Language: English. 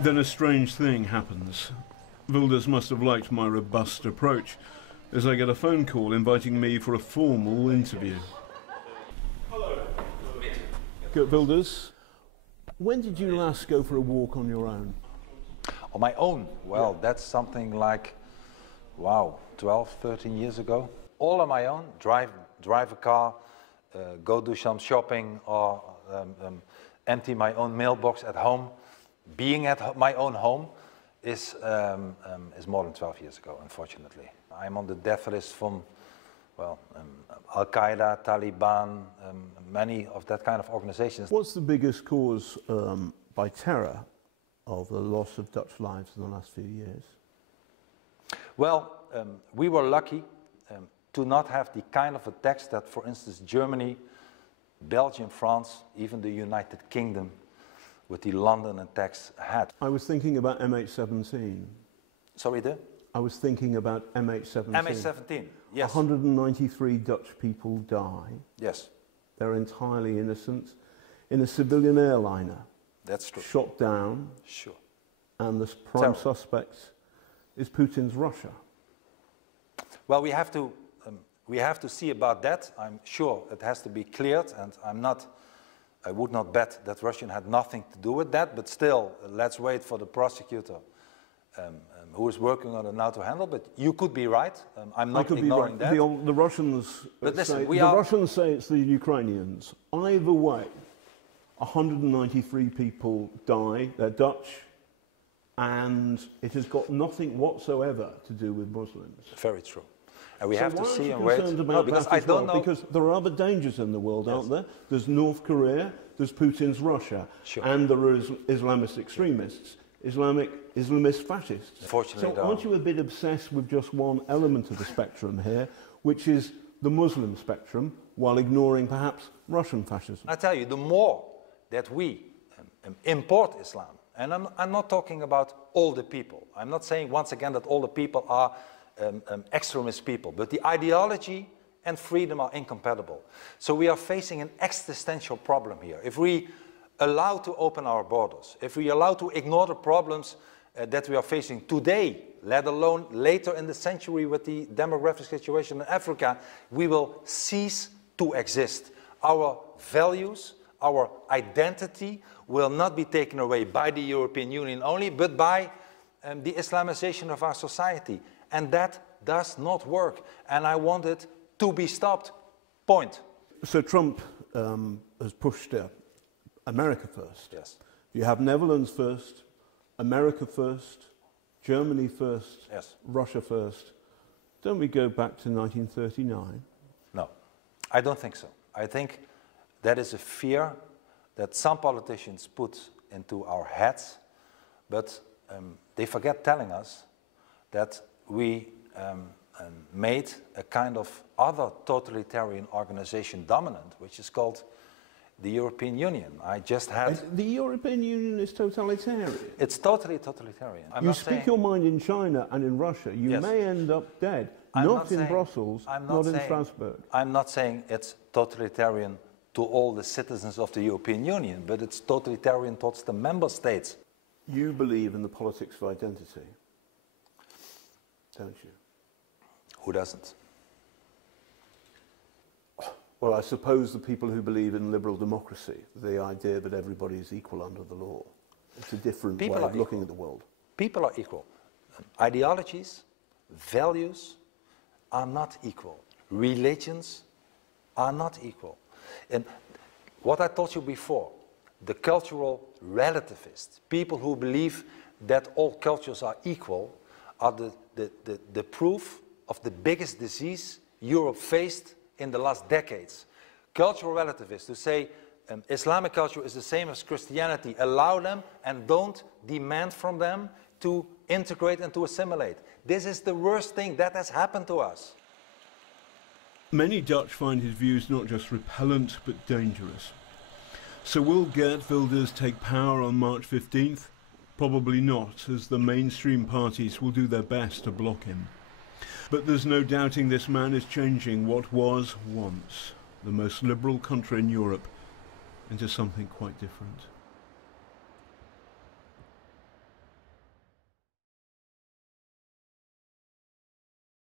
Then a strange thing happens. Wilders must have liked my robust approach, as I get a phone call inviting me for a formal interview. Hello. Geert Wilders, when did you last go for a walk on your own? On my own? Well, that's something like, wow, 12, 13 years ago. All on my own, drive a car, go do some shopping, or empty my own mailbox at home. Being at my own home is more than 12 years ago, unfortunately. I'm on the death list from, well, Al-Qaeda, Taliban, many of that kind of organizations. What's the biggest cause by terror of the loss of Dutch lives in the last few years? Well, we were lucky to not have the kind of attacks that, for instance, Germany, Belgium, France, even the United Kingdom with the London attacks had. I was thinking about MH17. Sorry, there? I was thinking about MH17. MH17, yes. 193 Dutch people die. Yes. They're entirely innocent. In a civilian airliner. That's true. Shot down. Sure. And the prime suspect is Putin's Russia. Well, we have to see about that. I'm sure it has to be cleared, and I would not bet that Russia had nothing to do with that, but still, let's wait for the prosecutor who is working on it now to handle. But you could be right. I'm not ignoring that. The Russians Russians say it's the Ukrainians. Either way, 193 people die. They're Dutch, and it has got nothing whatsoever to do with Muslims. Very true. And we have to see and wait. No, because I don't know. Because there are other dangers in the world, aren't there? There's North Korea, there's Putin's Russia, and there are Islamist extremists, Islamist fascists. Fortunately, so aren't you a bit obsessed with just one element of the spectrum here, which is the Muslim spectrum, while ignoring perhaps Russian fascism? I tell you, the more that we import Islam, and I'm not talking about all the people. I'm not saying once again that all the people are extremist people, but the ideology and freedom are incompatible. So we are facing an existential problem here. If we allow to open our borders, if we allow to ignore the problems that we are facing today, let alone later in the century with the demographic situation in Africa, we will cease to exist. Our values, our identity will not be taken away by the European Union only, but by the Islamization of our society. And that does not work. And I want it to be stopped. Point. So Trump has pushed America first. Yes. You have Netherlands first, America first, Germany first, yes. Russia first. Don't we go back to 1939? No, I don't think so. I think that is a fear that some politicians put into our heads, but they forget telling us that we made a kind of other totalitarian organization dominant, which is called the European Union. I just had... The European Union is totalitarian? It's totally totalitarian. You speak your mind in China and in Russia. You may end up dead. Not in Brussels, not in Strasbourg. I'm not saying it's totalitarian to all the citizens of the European Union, but it's totalitarian towards the member states. You believe in the politics of identity, don't you? Who doesn't? Well, I suppose the people who believe in liberal democracy, the idea that everybody is equal under the law. It's a different way of looking at the world. People are equal. Ideologies, values are not equal. Religions are not equal. And what I told you before, the cultural relativists, people who believe that all cultures are equal, are the proof of the biggest disease Europe faced in the last decades. Cultural relativists who say Islamic culture is the same as Christianity, allow them and don't demand from them to integrate and to assimilate. This is the worst thing that has happened to us. Many Dutch find his views not just repellent but dangerous. So will Geert Wilders take power on March 15th? Probably not, as the mainstream parties will do their best to block him. But there's no doubting this man is changing what was once the most liberal country in Europe into something quite different.